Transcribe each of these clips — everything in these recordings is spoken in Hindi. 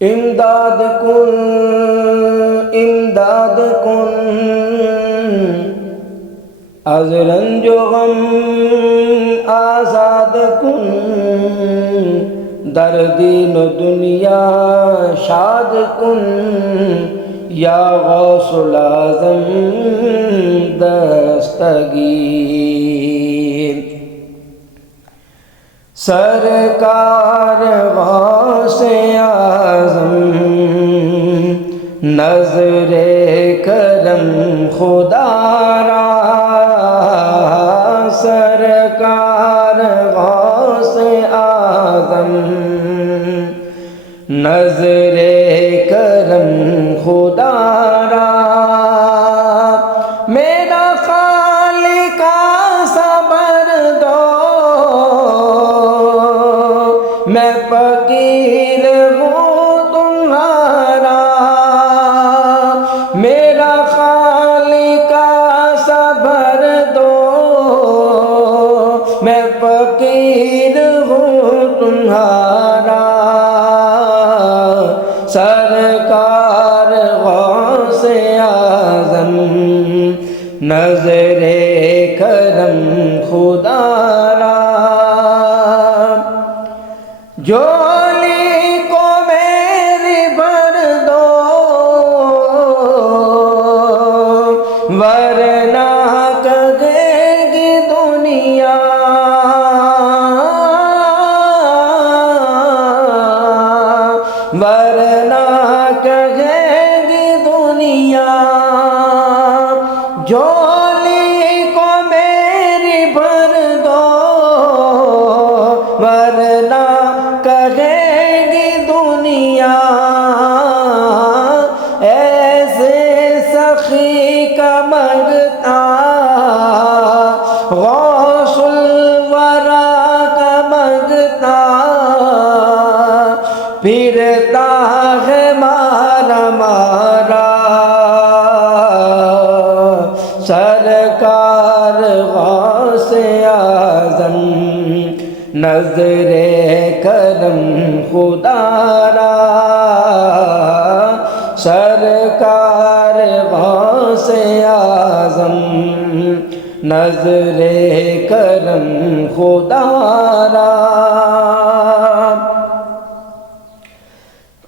इमदाद कुन az रंजो गम आज़ाद कुन, दर्दीन दुनिया शाद कुन, या गौसुल आज़म दस्तगीर। सरकार गौसे आज़म नज़रे करम खुदारा, सरकार गौसे आज़म नज़रे करम खुदारा। मेरा खालिका सबर दो, मैं फकीर हूँ तुम्हारा। मेरा खालिका सबर दो, मैं फकीर हूँ तुम्हारा। सरकार गौसे आज़म नज़रे करम खुदारा। झोली को मेरी भर दो, वरना कहेगी दुनिया, वरना कहेगी दुनिया। झोली को मेरी भर दो, वरना कहेगी दुनिया। ऐसे सखी का मंगता, गौसुल वरा का मंगता, फिरता है मारा मारा। सरकार गौसे आज़म नज़रे करम खुदारा। सरकार गौसे आज़म नज़रे करम खुदारा।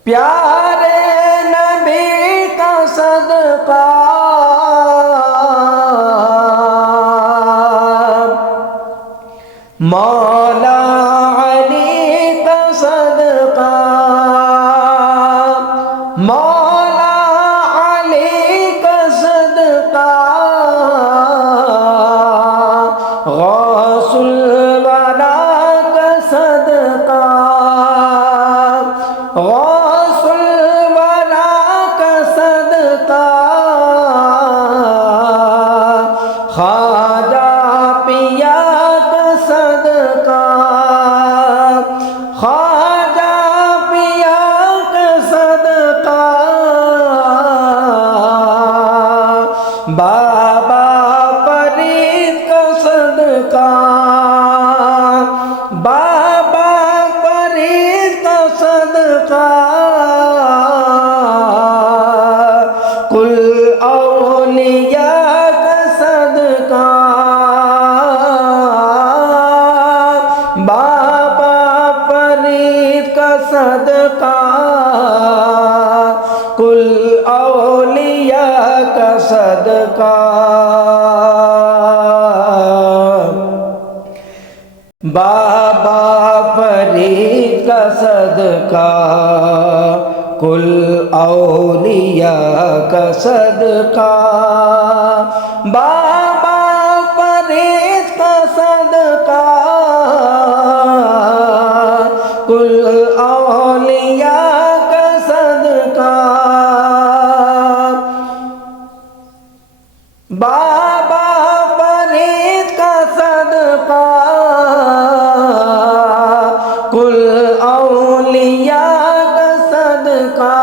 प्यारे नबी का सदका, मौला अली का सदका, मौला अली का सदका, गौसुल वरा का सदका, गौसुल वरा का सदका, ख्वाजा पिया का सदका, ख्वाजा पिया का सदका, बाबा फरीद का सदका, बाबा फरीद का सदका, कुल औलिया का सदका, बाबा फरीद का सदका, कुल औलिया का सदका। बाबा फरीद का सदका, कुल औलिया का सदका, बाबा फरीद का सदका, कुल औलिया का सदका, बाबा फरीद का सदका, कुल औलिया का सदका।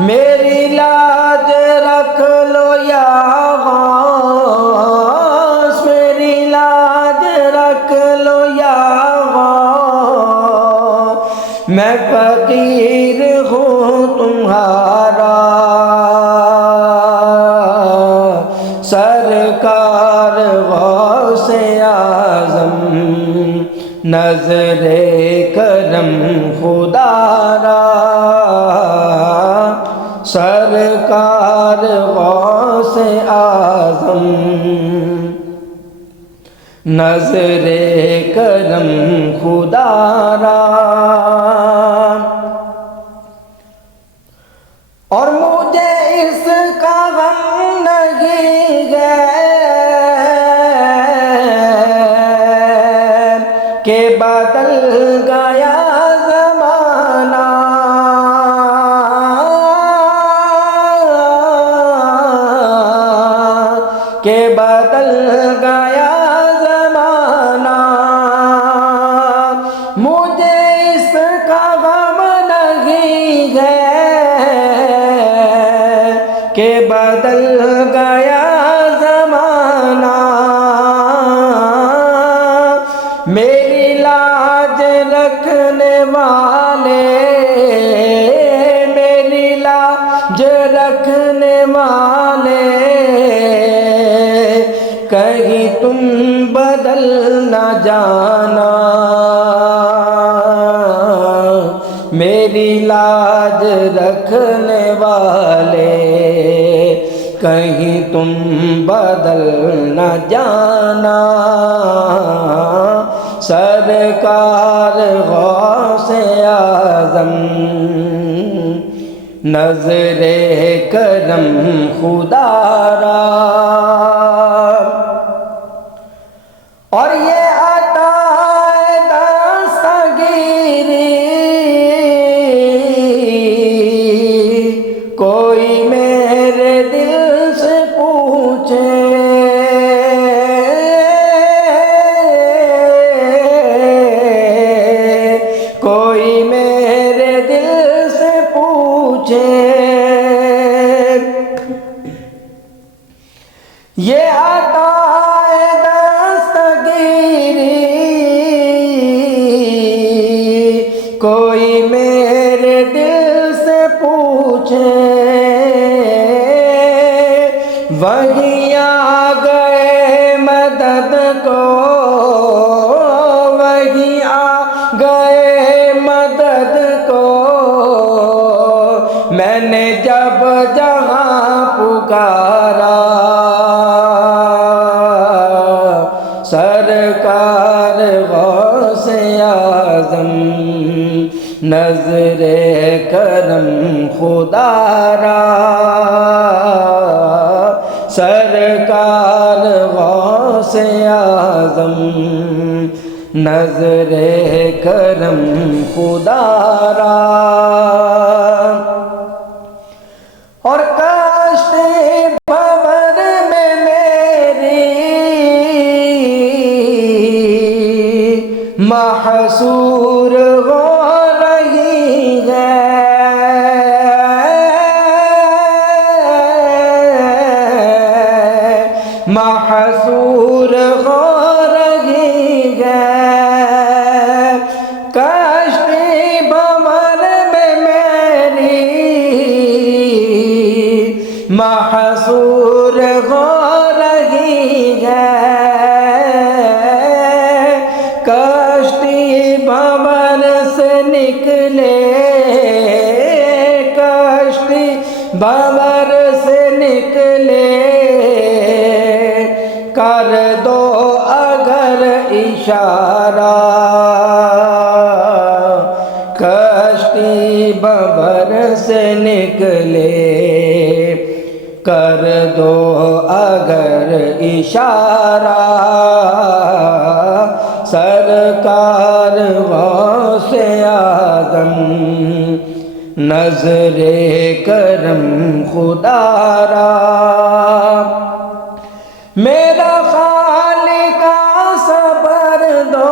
मेरी लाज रख लो या गौस, मेरी लाज रख लो या गौस, मैं फकीर हूँ तुम्हारा। सरकार गौसे आज़म नज़रे करम खुदारा। सरकार गौसे आज़म नज़रे करम खुदारा। और मुझे इसका गम नहीं है कि बदल गया ज़माना। के बदल गया ज़माना। मुझे इसका गम नहीं है कि बदल गया ज़माना। मेरी लाज रखने वाले, मेरी लाज रखने वाले, कहीं तुम बदल न जाना। मेरी लाज रखने वाले, कहीं तुम बदल न जाना। सरकार गौसे आज़म नज़रे करम खुदारा। और ये अताए दस्तगीरी कोई मेरे दिल से पूछे, कोई मेरे दिल से पूछे। ये अताए दस्तगीरी कोई मेरे दिल से पूछे। वही आ गए मदद को, वही आ गए मदद को। मैंने जब जहाँ पुकारा, सरकार गौसे आज़म नज़रे करम खुदारा। सरकार गौसे आज़म नज़रे करम खुदारा। और कश्ते भंवर में मेरी महसूर हो रही है। महसूर हो रही है। कश्ती भंवर में मेरी महसूर हो रही है। कश्ती भंवर से निकले, कश्ती भंवर से निकले, कर दो अगर इशारा। कश्ती भंवर से निकले, कर दो अगर इशारा। सरकार गौसे आज़म नज़रे करम खुदारा। मेरा खालिका सबर दो,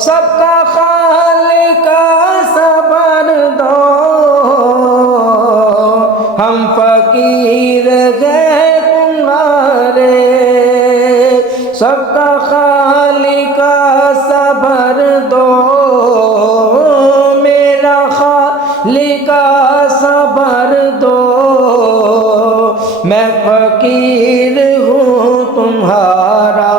सबका खालिका सबर दो। हम फकीर हैं तुम्हारे, सबका खालिका सबर फकीर हूँ तुम्हारा,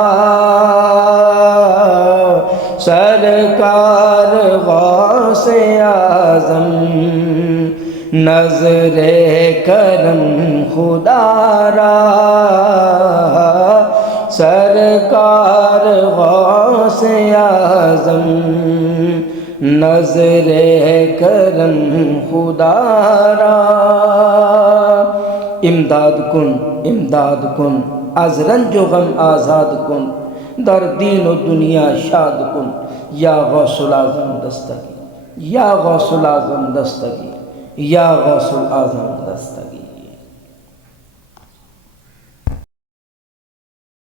सरकार गौसे आज़म नज़रे करम खुदारा, सरकार गौसे आज़म नज़रे करम खुदारा। इमदाद कुन आज रंज व गम आज़ाद कुन, दर दीन व दुनिया शाद कुन, या गौसुल आज़म दस्तगीर, या गौसुल आज़म दस्तगीर, या गौसुल आज़म दस्तगीर।